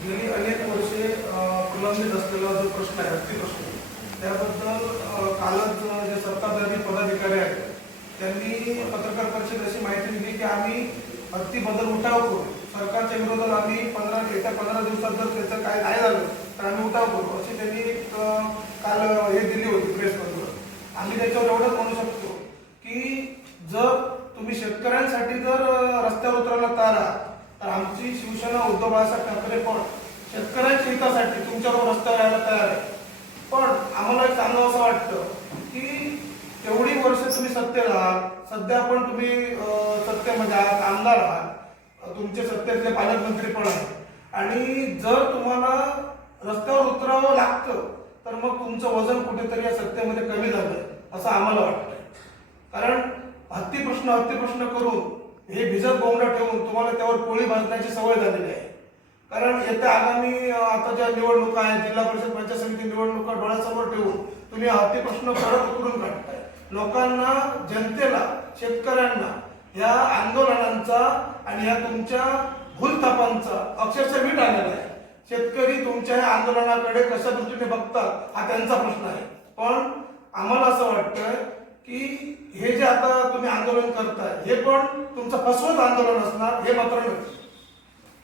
गेली अनेक वर्षे प्रलंबित असलेला जो प्रश्न आहे हत्ती प्रश्न, त्याबद्दल कालच जे सत्ताधारी पदाधिकारी आहेत त्यांनी पत्रकार परिषदेत अशी माहिती दिली की आम्ही हत्तीबद्दल उठाव करू, सरकारच्या विरोधात आम्ही येत्या 15 दिवसात जर त्याचं काय नाही झालं तर आम्ही उठाव करू, अशी त्यांनी काल हे दिली होती प्रेसमध्ये. आम्ही त्याच्यावर एवढंच म्हणू शकतो की जर तुम्ही शेतकऱ्यांसाठी जर रस्त्यावर उतरायला तयार आहात तर आमची शिवसेना उद्धव बाळासाहेब ठाकरे पण शेतकऱ्यांच्या हितासाठी तुमच्याबरोबर रस्त्यावर यायला तयार आहे. पण आम्हाला एक सांगावं असं वाटतं की एवढी वर्ष तुम्ही सत्तेत आहात, सध्या पण तुम्ही सत्तेमध्ये आहात, आमदार आहात, तुमचे सत्तेतले पालकमंत्री पण आहेत आणि जर तुम्हाला रस्त्यावर उतरावं लागतं तर मग तुमचं वजन कुठेतरी या सत्तेमध्ये कमी झालं असं आम्हाला वाटतंय. कारण हत्ती प्रश्न करून हे भिजत बोंबडा ठेवून तुम्हाला त्यावर पोळी भाजण्याची सवय झालेली आहे. कारण येत्या आगामी आता ज्या निवडणुका आहेत, जिल्हा परिषद पंचायत समिती निवडणुका डोळ्यासमोर ठेवून तुम्ही हत्ती प्रश्न परत उकरून काढताय. लोकांना, जनतेला, शेतकऱ्यांना या आंदोलनांचा आणि या तुमच्या भूलथापांचा अक्षरशः वीट आलेला आहे. शेतकरी तुमच्या या आंदोलनाकडे कशा दृष्टीने बघतात हा त्यांचा प्रश्न आहे. पण आम्हाला असं वाटतंय की हे जे आता तुम्ही आंदोलन करताय हे पण तुमचं फसवत आंदोलन असणार हे मात्र नक्की.